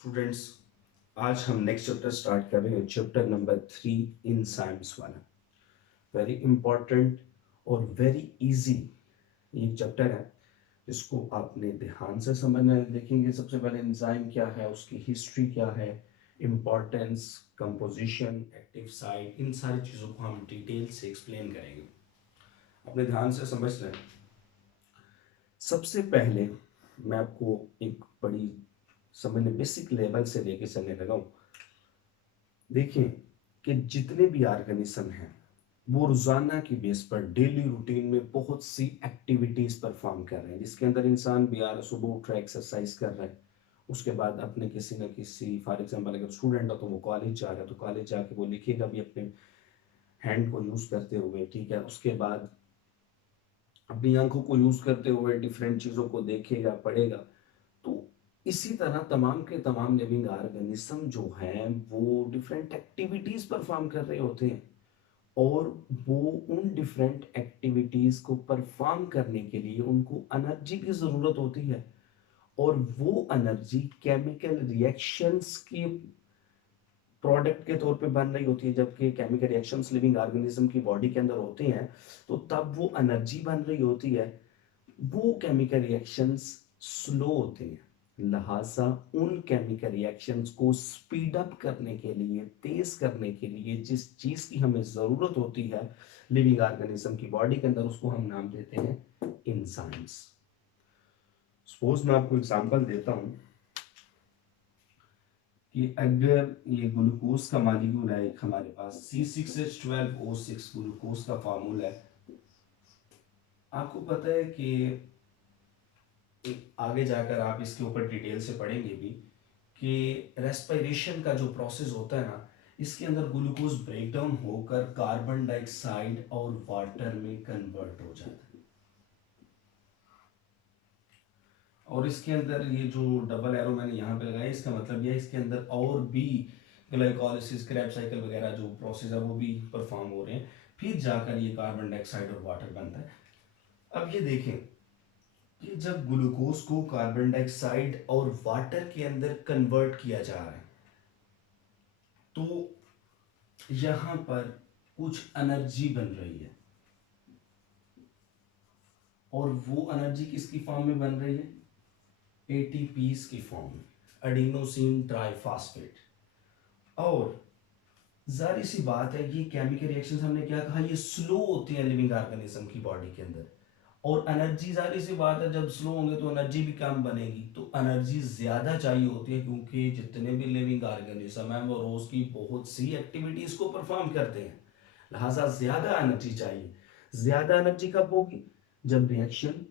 Students, आज हम next chapter start कर रहे हैं, चैप्टर नंबर 3 इंजाइम्स वाला। वेरी इंपॉर्टेंट और वेरी इजी ये चैप्टर है, इसको आपने ध्यान से समझना है। देखेंगे सबसे पहले एंजाइम क्या है, उसकी हिस्ट्री क्या है, इम्पोर्टेंस, कंपोजिशन, एक्टिव साइट, इन सारी चीज़ों को हम डिटेल से एक्सप्लेन करेंगे। अपने ध्यान से समझ लें। सबसे पहले मैं आपको एक बड़ी समझने बेसिक लेवल से लेके चलने लगा हूँ। देखिए कि जितने भी ऑर्गेनिज्म हैं वो रोजाना की बेस पर डेली रूटीन में बहुत सी एक्टिविटीज परफॉर्म कर रहे हैं, जिसके अंदर इंसान भी आ रहा है, सुबह उठ रहा है, एक्सरसाइज कर रहा है, उसके बाद अपने किसी न किसी, फॉर एग्जांपल अगर स्टूडेंट हो तो वो कॉलेज जा रहा है, तो कॉलेज जाके वो लिखेगा भी अपने हैंड को यूज करते हुए, ठीक है। उसके बाद अपनी आंखों को यूज करते हुए डिफरेंट चीजों को देखेगा, पढ़ेगा। तो इसी तरह तमाम के तमाम लिविंग ऑर्गेनिज्म जो हैं वो डिफरेंट एक्टिविटीज परफॉर्म कर रहे होते हैं, और वो उन डिफरेंट एक्टिविटीज को परफॉर्म करने के लिए उनको एनर्जी की जरूरत होती है, और वो एनर्जी केमिकल रिएक्शंस के प्रोडक्ट के तौर पे बन रही होती है। जबकि केमिकल रिएक्शंस लिविंग ऑर्गेनिज्म की बॉडी के अंदर होते हैं, तो तब वो एनर्जी बन रही होती है। वो केमिकल रिएक्शंस स्लो होते हैं, लिहाजा उन केमिकल रिएक्शंस को स्पीड अप करने के लिए, तेज करने के लिए जिस चीज की हमें जरूरत होती है लिविंग ऑर्गेनिज्म की बॉडी के अंदर, उसको हम नाम देते हैं इंजाइम्स। सपोज मैं आपको एग्जांपल देता हूं कि अगर ये ग्लूकोज का मालिक्यूल है एक हमारे पास, C6H12O6 ग्लूकोज का फार्मूला है। आपको पता है कि आगे जाकर आप इसके ऊपर डिटेल से पढ़ेंगे भी कि रेस्पिरेशन का जो प्रोसेस होता है ना, इसके अंदर ग्लूकोज ब्रेक डाउन होकर कार्बन डाइऑक्साइड और वाटर में कन्वर्ट हो जाता है। और इसके अंदर ये जो डबल एरो मैंने यहाँ पे लगाया, इसका मतलब यह है इसके अंदर और भी ग्लाइकोलिसिस, क्रैब साइकिल वगैरह जो प्रोसेस है वो भी परफॉर्म हो रहे हैं, फिर जाकर ये कार्बन डाइऑक्साइड और वाटर बनता है। अब ये देखें कि जब ग्लूकोज को कार्बन डाइऑक्साइड और वाटर के अंदर कन्वर्ट किया जा रहा है, तो यहां पर कुछ एनर्जी बन रही है, और वो एनर्जी किसकी फॉर्म में बन रही है? एटीपीज की फॉर्म में, एडिनोसिन ट्राइफॉस्फेट। और जाहिर सी बात है, ये केमिकल रिएक्शंस हमने क्या कहा, ये स्लो होते हैं लिविंग ऑर्गेनिज्म की बॉडी के अंदर। और एनर्जी, जाहिर सी बात है, जब स्लो होंगे तो एनर्जी भी कम बनेगी, तो एनर्जी ज्यादा चाहिए होती है, क्योंकि जितने भी लिविंग ऑर्गेनिज्म हैं वो रोज की बहुत सी एक्टिविटीज को परफॉर्म करते हैं, लिहाजा ज्यादा एनर्जी चाहिए। ज्यादा एनर्जी कब होगी? जब रिएक्शन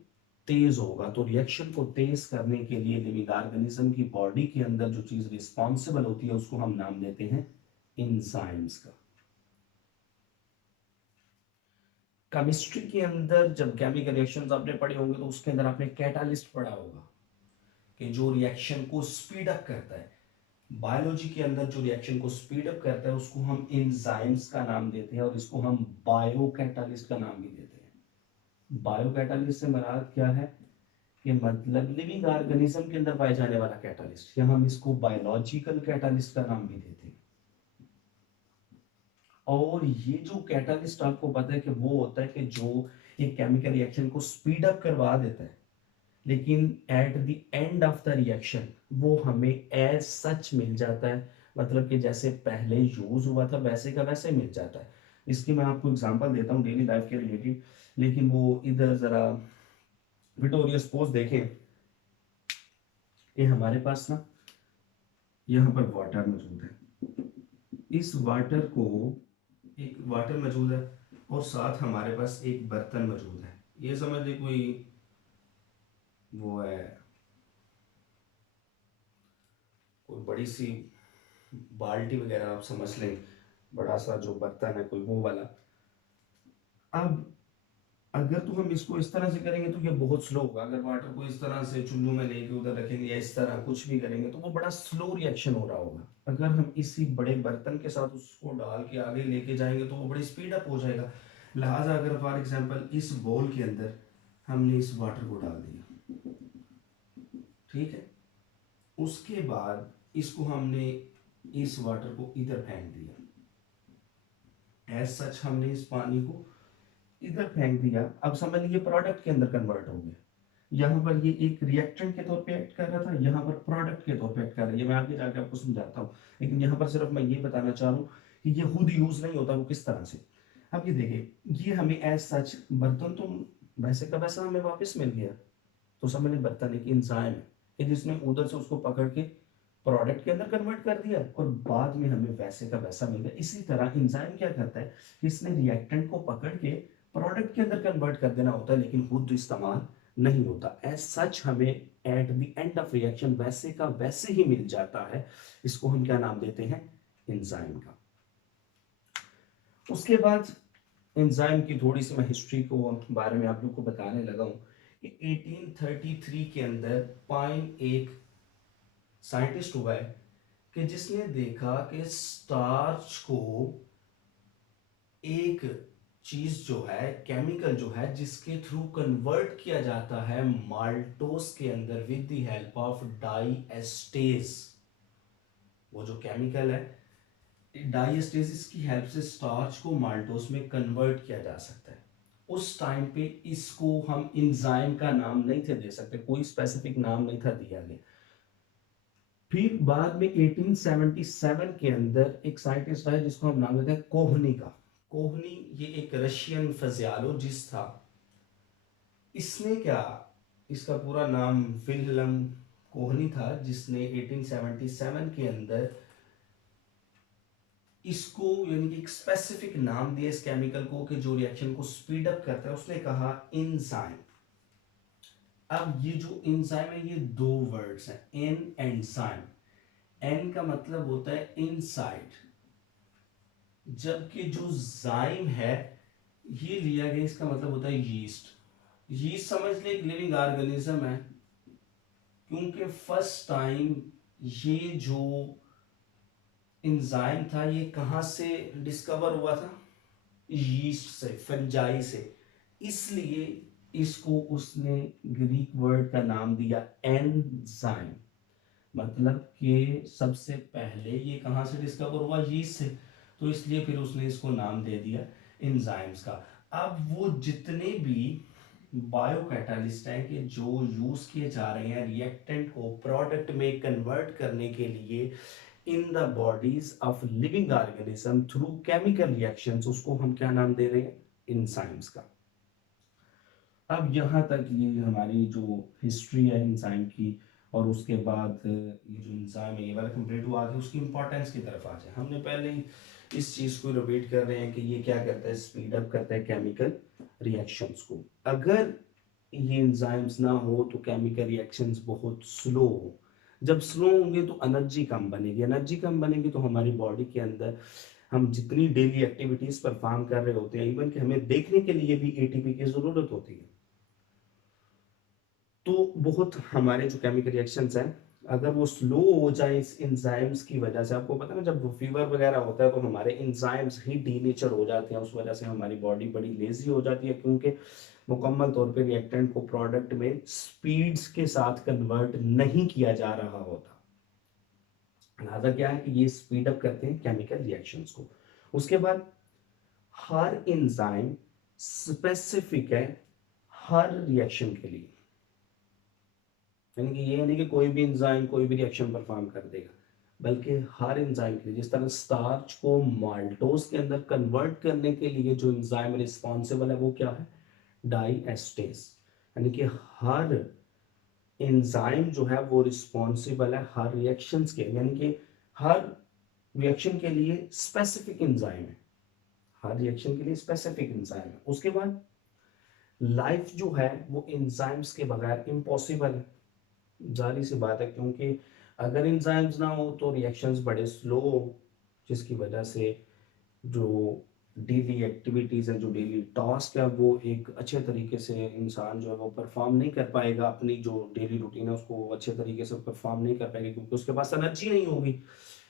तेज होगा। तो रिएक्शन को तेज करने के लिए लिविंग ऑर्गेनिज्म की बॉडी के अंदर जो चीज रिस्पॉन्सिबल होती है उसको हम नाम देते हैं इंजाइम्स का। केमिस्ट्री के अंदर जब केमिकल रिएक्शंस आपने पढ़े होंगे तो उसके अंदर आपने कैटालिस्ट पढ़ा होगा कि जो रिएक्शन को स्पीड अप करता है। बायोलॉजी के अंदर जो रिएक्शन को स्पीड अप करता है उसको हम एंजाइम्स का नाम देते हैं, और इसको हम बायो कैटालिस्ट का नाम भी देते हैं। बायो कैटालिस्ट से मराद क्या है कि मतलब लिविंग ऑर्गेनिज्म के अंदर पाए जाने वाला कैटालिस्ट, या हम इसको बायोलॉजिकल कैटालिस्ट का नाम भी देते हैं। और ये जो कैटालिस्ट आपको पता है कि वो होता है कि जो एक केमिकल रिएक्शन को स्पीड अप करवा देता है, लेकिन at the end of the reaction वो हमें एज सच मिल जाता है, मतलब कि जैसे पहले यूज हुआ था वैसे का वैसे मिल जाता है। इसकी मैं आपको एग्जांपल देता हूँ डेली लाइफ के रिलेटेड, लेकिन वो इधर जरा विटोरियस पोज देखें कि हमारे पास ना यहाँ पर वाटर मौजूद है। इस वाटर को, एक वाटर मौजूद है और साथ हमारे पास एक बर्तन मौजूद है। ये समझ ले कोई वो है, कोई बड़ी सी बाल्टी वगैरह आप समझ लें, बड़ा सा जो बर्तन है कोई वो वाला। अब अगर तो हम इसको इस तरह से करेंगे तो ये बहुत स्लो होगा। अगर वाटर को इस तरह से चुल्लू में लेके उधर रखेंगे या इस तरह कुछ भी करेंगे तो वो बड़ा स्लो रिएक्शन हो रहा होगा। अगर हम इसी बड़े बर्तन के साथ उसको डाल के आगे लेके जाएंगे तो वो बड़ी स्पीड अप हो जाएगा। लिहाजा अगर फॉर एग्जांपल इस बोल के अंदर हमने इस वाटर को डाल दिया, ठीक है, उसके बाद इसको हमने इस वाटर को इधर फेंक दिया, एज सच हमने इस पानी को इधर फेंक दिया। अब समझ लीजिए प्रोडक्ट के अंदर कन्वर्ट हो गया। यहाँ पर ये एक रिएक्टेंट के तौर पे एक्ट कर रहा था, यहाँ पर प्रोडक्ट के तौर पे एक्ट कर रहा है। ये मैं आगे जाके आपको समझाता हूँ, लेकिन यहाँ पर सिर्फ मैं ये बताना चाह रहा हूँ कि ये खुद यूज नहीं होता, वो किस तरह से। अब ये देखिए, ये हमें एज सच बर्तन तो वैसे का वैसा हमें वापस मिल गया, तो समझ लीजिए बर्तन एक इंसान है कि जिसने उधर से उसको पकड़ के प्रोडक्ट के अंदर कन्वर्ट कर दिया और बाद में हमें वैसे का वैसा मिल गया। इसी तरह इंजाइम क्या करता है कि इसने रिएक्टेंट को पकड़ के प्रोडक्ट के अंदर कन्वर्ट कर देना होता है, लेकिन खुद इस्तेमाल नहीं होता। एज सच हमें at the end of reaction वैसे का वैसे ही मिल जाता है। इसको हम क्या नाम देते हैं? एंजाइम का। उसके बाद एंजाइम की थोड़ी सी मैं हिस्ट्री को बारे में आप लोग को बताने लगा हूं कि 1833 के अंदर पाइन एक साइंटिस्ट हुआ है कि जिसने देखा कि स्टार्च को एक चीज जो है, केमिकल जो है, जिसके थ्रू कन्वर्ट किया जाता है माल्टोस के अंदर विद द हेल्प ऑफ डाइएस्टेज। वो जो केमिकल है डाइएस्टेज की हेल्प से स्टार्च को माल्टोस में कन्वर्ट किया जा सकता है। उस टाइम पे इसको हम एंजाइम का नाम नहीं थे दे सकते, कोई स्पेसिफिक नाम नहीं था दिया गया। फिर बाद में 1877 के अंदर एक साइंटिस्ट आया जिसको हम नाम देते हैं कोहनी का। कोहनी ये एक रशियन फिजियोलॉजिस्ट था। इसने क्या, इसका पूरा नाम विल्हेल्म कोहनी था, जिसने 1877 के अंदर इसको यानी कि एक स्पेसिफिक नाम दिया इस केमिकल को कि जो रिएक्शन को स्पीड अप करता है। उसने कहा एंजाइम। अब ये जो एंजाइम है ये दो वर्ड्स हैं, एन एंड साइम। एन का मतलब होता है इनसाइड, जबकि जो जाइम है ये लिया गया, इसका मतलब होता है यीस्ट। यीस्ट समझ ले एक लिविंग ऑर्गेनिज्म है, क्योंकि फर्स्ट टाइम ये जो एंजाइम था ये कहां से डिस्कवर हुआ था? यीस्ट से, फंजाई से। इसलिए इसको उसने ग्रीक वर्ड का नाम दिया एंजाइम। मतलब कि सबसे पहले ये कहां से डिस्कवर हुआ? यीस्ट से, तो इसलिए फिर उसने इसको नाम दे दिया एंजाइम्स का। अब वो जितने भी बायोकैटालिस्ट हैं कि जो यूज किए जा रहे हैं रिएक्टेंट को प्रोडक्ट में कन्वर्ट करने के लिए in the bodies of living organism through chemical reactions, उसको हम क्या नाम दे रहे हैं? एंजाइम्स का। अब यहाँ तक ये हमारी जो हिस्ट्री है एंजाइम की, और उसके बाद ये जो एंजाइम है ये वाला कंप्लीट हुआ। आगे उसकी इंपॉर्टेंस की तरफ आ जाए। हमने पहले ही इस चीज़ को रिपीट कर रहे हैं कि ये क्या करता है? स्पीड अप करता है केमिकल रिएक्शंस को। अगर ये एंजाइम्स ना हो तो केमिकल रिएक्शंस बहुत स्लो हो। जब स्लो होंगे तो एनर्जी कम बनेगी, एनर्जी कम बनेगी तो हमारी बॉडी के अंदर हम जितनी डेली एक्टिविटीज परफॉर्म कर रहे होते हैं, इवन कि हमें देखने के लिए भी एटीपी की जरूरत होती है। तो बहुत हमारे जो केमिकल रिएक्शंस हैं अगर वो स्लो हो जाए इस एंजाइम्स की वजह से, आपको पता है ना जब फीवर वगैरह होता है तो हमारे एंजाइम्स ही डीनेचर हो जाते हैं, उस वजह से हमारी बॉडी बड़ी लेजी हो जाती है, क्योंकि मुकम्मल तौर पे रिएक्टेंट को प्रोडक्ट में स्पीड्स के साथ कन्वर्ट नहीं किया जा रहा होता। लिहाजा क्या है कि ये स्पीड अप करते हैं केमिकल रिएक्शंस को। उसके बाद हर एंजाइम स्पेसिफिक है हर रिएक्शन के लिए, यानी कि ये नहीं कि कोई भी एंजाइम कोई भी रिएक्शन परफॉर्म कर देगा, बल्कि हर एंजाइम के लिए, जिस तरह स्टार्च को माल्टोज के अंदर कन्वर्ट करने के लिए जो एंजाइम रिस्पॉन्सिबल है वो क्या है? डाइएस्टेज। यानी कि हर एंजाइम जो है वो रिस्पॉन्सिबल है हर रिएक्शंस के, यानी कि हर रिएक्शन के लिए स्पेसिफिक एंजाइम है, हर रिएक्शन के लिए स्पेसिफिक एंजाइम है। उसके बाद लाइफ जो है वो एंजाइम्स के बगैर इम्पॉसिबल है, जारी सी बात है, क्योंकि अगर एंजाइम्स ना हो तो रिएक्शंस बड़े स्लो हो, जिसकी वजह से जो डेली एक्टिविटीज़ है, जो डेली टास्क है, वो एक अच्छे तरीके से इंसान जो है वो परफॉर्म नहीं कर पाएगा। अपनी जो डेली रूटीन है उसको वो अच्छे तरीके से परफॉर्म नहीं कर पाएगा, क्योंकि उसके पास एनर्जी नहीं होगी।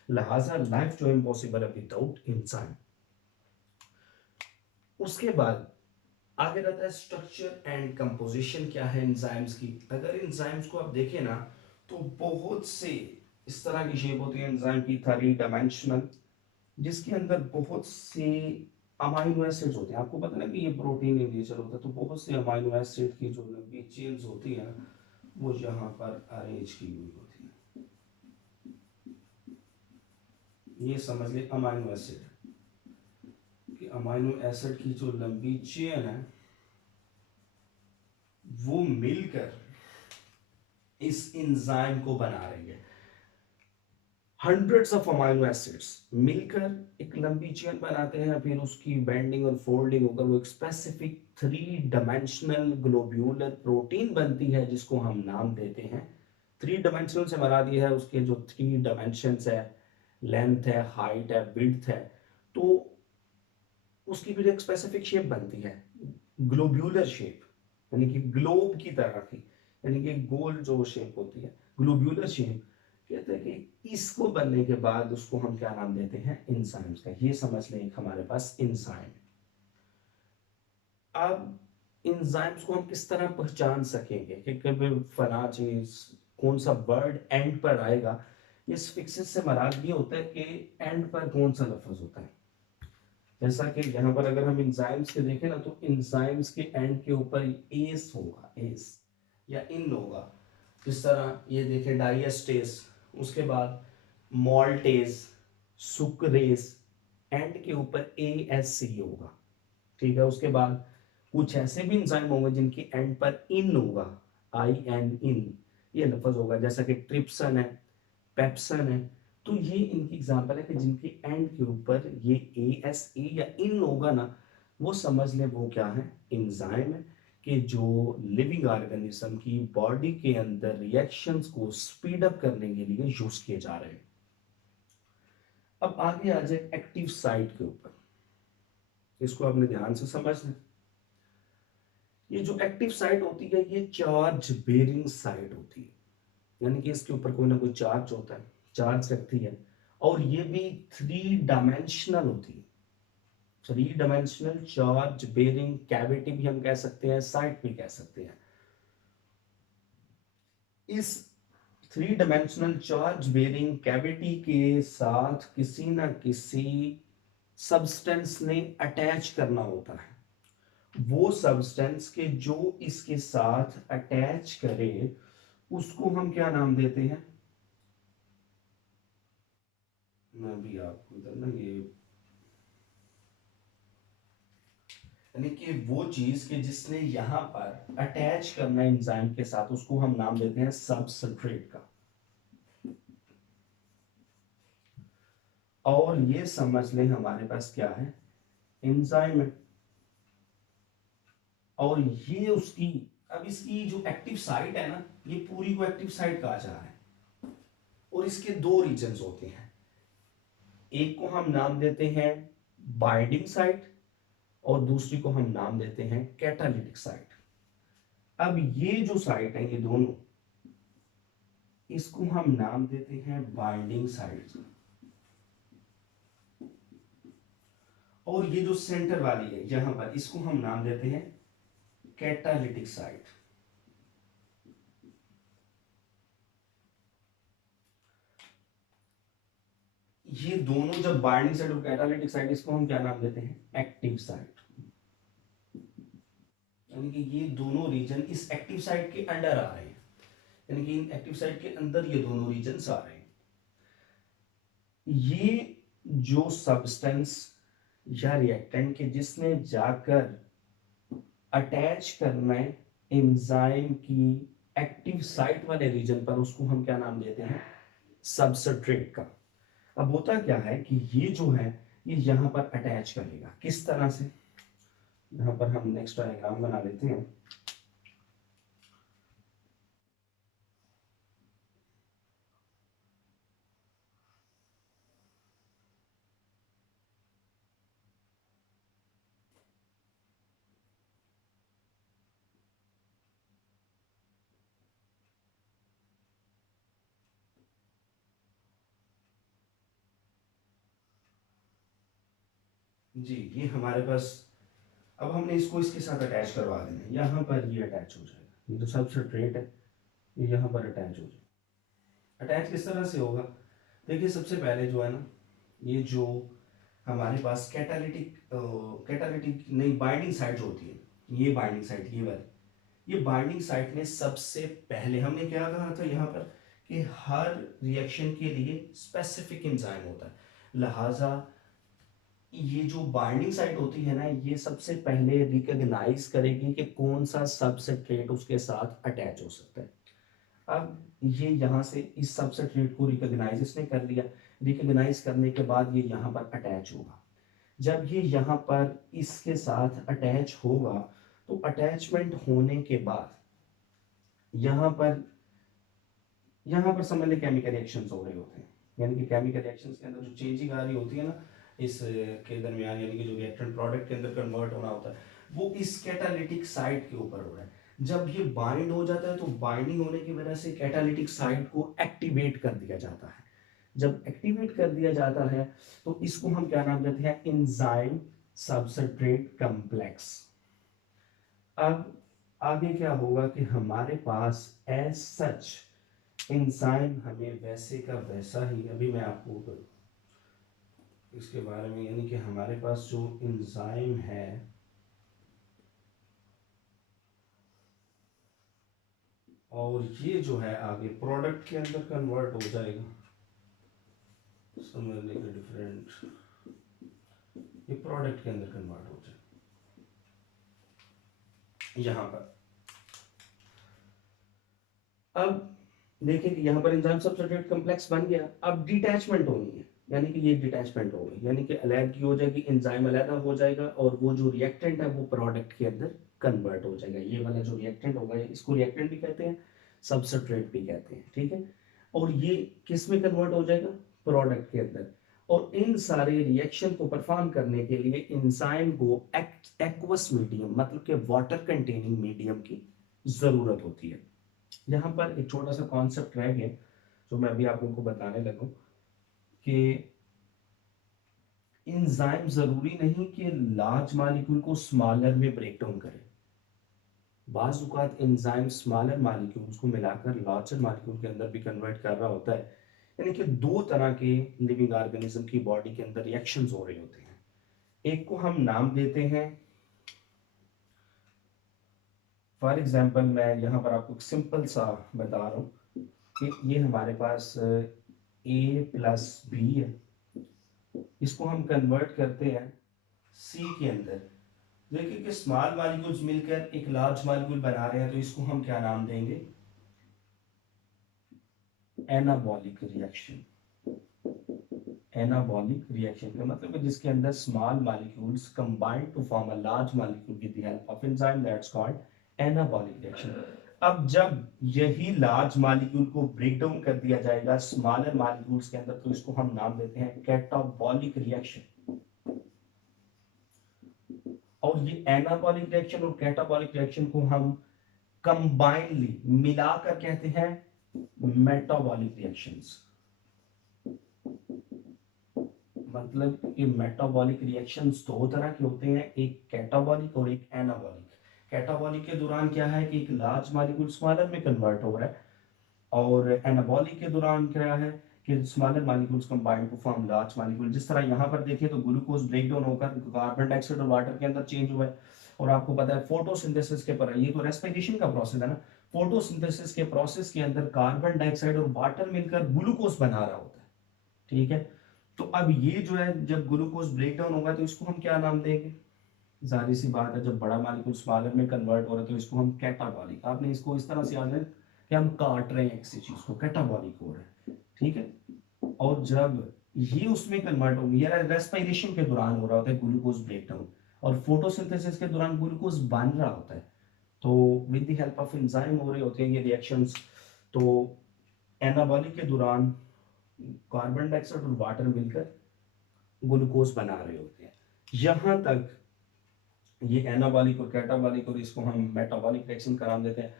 लिहाजा लाइफ जो है इम्पॉसिबल है विदाउट इंसान। उसके बाद आगे रहता है स्ट्रक्चर एंड कंपोजिशन क्या है एंजाइम्स की। अगर एंजाइम्स को आप देखें ना तो बहुत से इस तरह की शेप होती है एंजाइम की, 3 डायमेंशनल, जिसके अंदर बहुत से अमाइनो एसिड्स होते हैं। आपको पता है ना कि ये प्रोटीन इन नेचर होता है, तो बहुत से अमाइनो एसिड की जो लंबी चेन्स होती है ना, वो यहाँ पर अरेंज की हुई होती है। ये समझ ले अमाइनो एसिड, कि अमाइनो एसिड की जो लंबी चेन है वो मिलकर इस एंजाइम को बना रही है। हंड्रेड्स ऑफ अमाइनो एसिड्स मिलकर एक लंबी चेन बनाते हैं, फिर उसकी बेंडिंग और फोल्डिंग होकर वो एक स्पेसिफिक 3 डायमेंशनल ग्लोब्यूलर प्रोटीन बनती है, जिसको हम नाम देते हैं। 3 डायमेंशनल से मरा दिया है उसके जो 3 डायमेंशंस है, लेंथ है, हाइट है, विड्थ है, तो उसकी फिर एक स्पेसिफिक शेप बनती है, ग्लोब्यूलर शेप, यानी कि ग्लोब की तरह की, यानी कि गोल जो शेप होती है, ग्लोब्यूलर शेप। कहते हैं कि इसको बनने के बाद उसको हम क्या नाम देते हैं, एंजाइम्स का। ये समझ लें एक हमारे पास एंजाइम। अब एंजाइम्स को हम किस तरह पहचान सकेंगे कि कभी फला चीज, कौन सा वर्ड एंड पर आएगा। इस फिक्सेस से मराद ये होता है कि एंड पर कौन सा लफ्ज होता है। जैसा कि यहाँ पर अगर हम इंजाइम्स के देखें ना, तो इंजाइम्स के एंड के ऊपर एस होगा, एस या इन होगा। जिस तरह ये देखें डाइएस्टेस, उसके बाद मॉल्टेज, सुक्रेस, एंड के ऊपर ए एस सी होगा। ठीक है, उसके बाद कुछ ऐसे भी इंजाइम होंगे जिनकी एंड पर इन होगा, आई एन इन, ये लफ्ज होगा, जैसा कि ट्रिप्सन है, पेप्सन है। तो ये इनकी एग्जांपल है कि जिनकी एंड के ऊपर ये ए एस ए या इन होगा ना, वो समझ ले वो क्या है, एंजाइम है, कि जो लिविंग ऑर्गेनिज्म की बॉडी के अंदर रिएक्शंस को स्पीड अप करने के लिए यूज किए जा रहे हैं। अब आगे आ जाए एक्टिव साइट के ऊपर, इसको आपने ध्यान से समझना। ये जो एक्टिव साइट होती है ये चार्ज बेरिंग साइट होती है, यानी कि इसके ऊपर कोई ना कोई चार्ज होता है, चार्ज रखती है, और ये भी 3 डायमेंशनल होती है। 3 डायमेंशनल चार्ज बेरिंग कैविटी भी हम कह सकते हैं, साइट भी कह सकते हैं। इस 3 डायमेंशनल चार्ज बेरिंग कैविटी के साथ किसी ना किसी सब्सटेंस ने अटैच करना होता है। वो सब्सटेंस के जो इसके साथ अटैच करे उसको हम क्या नाम देते हैं। मैं भी आपको इधर ना ये, यानी कि वो चीज के जिसने यहां पर अटैच करना है एंजाइम के साथ, उसको हम नाम देते हैं सबस्ट्रेट का। और ये समझ लें हमारे पास क्या है, एंजाइम है। और ये उसकी, अब इसकी जो एक्टिव साइट है ना, ये पूरी को एक्टिव साइट कहा जा रहा है। और इसके 2 रीजन्स होते हैं, एक को हम नाम देते हैं बाइंडिंग साइट, और दूसरी को हम नाम देते हैं कैटालिटिक साइट। अब ये जो साइट है, ये दोनों, इसको हम नाम देते हैं बाइंडिंग साइट। और ये जो सेंटर वाली है यहां पर, इसको हम नाम देते हैं कैटालिटिक साइट। ये दोनों जब बाइंडिंग साइट और कैटालिटिक साइट, इसको हम क्या नाम देते हैं, एक्टिव साइट। यानी कि ये दोनों रीजन इस एक्टिव साइट के अंडर आ रहे हैं, यानी कि इन एक्टिव साइट के अंदर ये दोनों रीजन आ रहे हैं। ये जो सब्सटेंस या रिएक्टेंट के जिसने जाकर अटैच करना है एंजाइम की एक्टिव साइट वाले रीजन पर, उसको हम क्या नाम देते हैं, सबस्ट्रेट का। अब होता क्या है कि ये जो है ये यहां पर अटैच करेगा, किस तरह से, यहां पर हम नेक्स्ट डायग्राम बना लेते हैं। जी, ये हमारे पास, अब हमने इसको इसके साथ अटैच करवा देना है, यहाँ पर ये अटैच हो जाएगा, ये तो सबस्ट्रेट है, ये यहाँ पर अटैच हो जाएगा। अटैच किस तरह से होगा? देखिए सबसे पहले जो है ना, ये जो हमारे पास कैटालिटिक नहीं, बाइंडिंग साइट होती है, ये बाइंडिंग साइट, ये वाली, ये बाइंडिंग साइट ने सबसे पहले, हमने क्या कहा था यहाँ पर कि हर रिएक्शन के लिए स्पेसिफिक एंजाइम होता है, लिहाजा ये जो बाइंडिंग साइट होती है ना, ये सबसे पहले रिकॉग्नाइज करेगी कि कौन सा सबस्ट्रेट उसके साथ अटैच हो सकता है। अब ये यहाँ से इस सबस्ट्रेट को रिकॉग्नाइज इसने कर लिया, रिकॉग्नाइज करने के बाद ये यहाँ पर अटैच होगा। जब ये यहाँ पर इसके साथ अटैच होगा तो अटैचमेंट होने के बाद यहाँ पर समझ लें केमिकल रिएक्शंस हो रहे होते हैं, यानी कि केमिकल रिएक्शंस के अंदर जो चेंजिंग आ रही होती है ना इस के दरमियान, यानी कि जो रिएक्टेंट प्रोडक्ट के अंदर कन्वर्ट होना होता है वो इस कैटालिटिक साइट के ऊपर हो रहा है। जब ये बाइंड हो जाता है तो बाइंडिंग होने की वजह से कैटालिटिक साइट को एक्टिवेट कर दिया जाता है। जब एक्टिवेट कर दिया जाता है तो इसको हम क्या नाम देते हैं? Enzyme substrate complex. अब आगे क्या होगा कि हमारे पास एज सच एंजाइम हमें वैसे का वैसा ही, अभी मैं आपको इसके बारे में, यानी कि हमारे पास जो एंजाइम है और ये जो है आगे प्रोडक्ट के अंदर कन्वर्ट हो जाएगा, समझने के डिफरेंट, ये प्रोडक्ट के अंदर कन्वर्ट हो जाएगा यहाँ पर। अब देखिए कि यहाँ पर एंजाइम सबस्ट्रेट कॉम्प्लेक्स बन गया, अब डिटैचमेंट होनी है, यानी कि ये डिटैचमेंट हो गई, यानी कि अलग हो जाएगी, एंजाइम अलग हो जाएगा और वो जो रिएक्टेंट है वो प्रोडक्ट के अंदर कन्वर्ट हो जाएगा। ये वाला जो रिएक्टेंट होगा इसको रिएक्टेंट भी कहते हैं, सबस्ट्रेट भी कहते हैं, ठीक है। और ये किस में कन्वर्ट हो जाएगा? प्रोडक्ट के अंदर। और इन सारे रिएक्शन को परफॉर्म करने के लिए एंजाइम को एक्वस मीडियम, मतलब कि वाटर कंटेनिंग मीडियम की जरूरत होती है। यहाँ पर एक छोटा सा कॉन्सेप्ट रह गया जो मैं अभी आप लोगों को बताने लगूं कि एंजाइम जरूरी नहीं कि लार्ज मॉलिक्यूल को स्मॉलर में ब्रेक डाउन करे। बाज़ औक़ात एंजाइम स्मॉलर मॉलिक्यूल्स को मिलाकर लार्जर मॉलिक्यूल के अंदर भी कन्वर्ट कर रहा होता है। यानी कि दो तरह के लिविंग ऑर्गेनिज्म की बॉडी के अंदर रिएक्शंस हो रहे होते हैं। एक को हम नाम देते हैं, फॉर एग्जांपल मैं यहाँ पर आपको सिंपल सा बता रहा हूँ कि ये हमारे पास A+B है, इसको हम कन्वर्ट करते हैं C के अंदर। देखिए कि स्मॉल मॉलिक्यूल्स मिलकर एक लार्ज मॉलिक्यूल बना रहे हैं, तो इसको हम क्या नाम देंगे? Anabolic reaction. एनाबॉलिक रिएक्शन का मतलब है जिसके अंदर small molecules combine to form a large molecule with the help of enzyme, that's called anabolic reaction. अब जब यही लार्ज मॉलिक्यूल को ब्रेक डाउन कर दिया जाएगा स्मॉलर मॉलिक्यूल्स के अंदर, तो इसको हम नाम देते हैं कैटाबॉलिक रिएक्शन। और ये एनाबॉलिक रिएक्शन और कैटाबॉलिक रिएक्शन को हम कंबाइनली मिलाकर कहते हैं मेटाबॉलिक रिएक्शंस। मतलब कि मेटाबॉलिक रिएक्शंस दो तरह के होते हैं, एक कैटाबॉलिक और एक एनाबॉलिक। कैटाबॉलिक के दौरान क्या है कि एक लार्ज मॉलिक्यूल स्मॉलर में कन्वर्ट हो रहा है, और एनाबॉलिक के दौरान क्या है कि smaller molecules combine to form large molecule. जिस तरह यहाँ पर देखिए तो ग्लूकोज ब्रेक डाउन होकर कार्बन डाइऑक्साइड और वाटर के अंदर चेंज हुआ है। और आपको पता है फोटोसिंथेसिस के पर, ये तो रेस्पिरेशन का प्रोसेस है ना, फोटोसिंथेसिस के प्रोसेस के अंदर कार्बन डाइऑक्साइड और वाटर मिलकर ग्लूकोज बना रहा होता है, ठीक है। तो अब ये जो है जब ग्लूकोज ब्रेक डाउन होगा तो इसको हम क्या नाम देंगे? जाहिर सी बात है, जब बड़ा मॉलिक्यूल स्मॉलर में कन्वर्ट हो रहा है तो इसको हम कैटाबॉलिक, आपने इसको इस तरह से याद है कि हम काट रहे हैं किसी चीज को, कैटाबॉलिक हो रहा है, ठीक है। और जब ये उसमें कन्वर्ट हो गया, रेस्पिरेशन के दौरान हो रहा होता है ग्लूकोज ब्रेक डाउन, और फोटोसिंथेसिस के दौरान ग्लूकोज बन रहा होता है, तो with the help of enzyme हो रहे होते हैं ये रिएक्शंस। तो एनाबॉलिक के दौरान कार्बन डाइऑक्साइड और वाटर मिलकर ग्लूकोज बना रहे होते हैं। यहां तक ये एनाबॉलिक और कैटाबॉलिक, और इसको हम मेटाबॉलिक रिएक्शन का नाम देते हैं।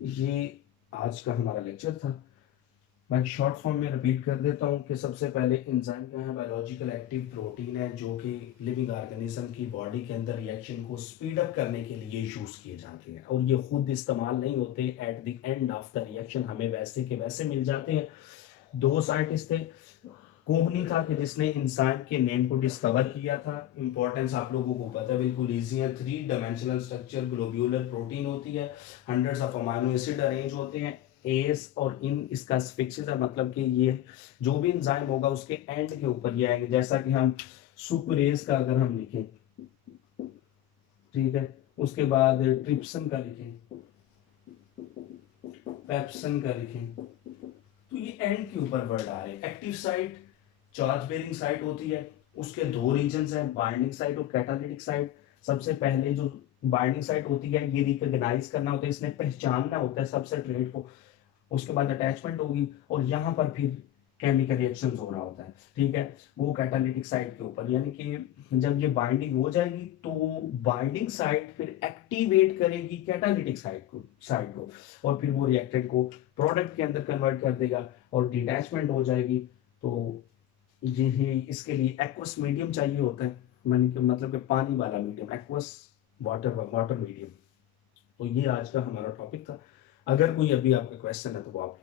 ये आज का हमारा लेक्चर था। मैं शॉर्ट फॉर्म में रिपीट कर देता हूँ कि सबसे पहले एंजाइम क्या है? बायोलॉजिकल एक्टिव प्रोटीन है जो कि लिविंग ऑर्गेनिज्म की बॉडी के अंदर रिएक्शन को स्पीड अप करने के लिए यूज किए जाते हैं, और ये खुद इस्तेमाल नहीं होते, at the end of the reaction हमें वैसे के वैसे मिल जाते हैं। दो साइंटिस्ट थे, कोहनी था कि जिसने इंसान के नेम को डिस्कवर किया था, इंपॉर्टेंस आप लोगों को पता है, बिल्कुल इजी है। 3 डायमेंशनल स्ट्रक्चर ग्लोब्यूलर प्रोटीन होती है, hundreds of amino acid arrange होते हैं, एस और इन इसका स्फिक्सिस है, मतलब कि ये जो भी एंजाइम होगा उसके एंड के ऊपर ये आएंगे, जैसा कि हम सुक्रेज का अगर हम लिखें, ठीक है, उसके बाद ट्रिप्सन का लिखें, पेप्सन का लिखें, तो ये एंड के ऊपर वर्ड आ रहे हैं। Active site charge bearing site होती है, उसके दो रीजन्स हैं, बाइंडिंग साइट और कैटालिटिक साइट। सबसे पहले जो बाइंडिंग साइट होती है ये रिकॉग्नाइज करना होता है, इसने पहचानना होता है सबसेट्रेट को, उसके बाद अटैचमेंट होगी और यहाँ पर फिर केमिकल रिएक्शन हो रहा होता है, ठीक है, वो कैटालिटिक साइट के ऊपर। यानी कि जब ये बाइंडिंग हो जाएगी तो बाइंडिंग साइट फिर एक्टिवेट करेगी कैटालिटिक साइट को और फिर वो रिएक्टेंट को प्रोडक्ट के अंदर कन्वर्ट कर देगा और डिटैचमेंट हो जाएगी। तो ये इसके लिए एक्वस मीडियम चाहिए होता है, मानी कि मतलब कि पानी वाला मीडियम, एक्वस वाटर मीडियम। तो ये आज का हमारा टॉपिक था। अगर कोई अभी आपका क्वेश्चन है तो वो आप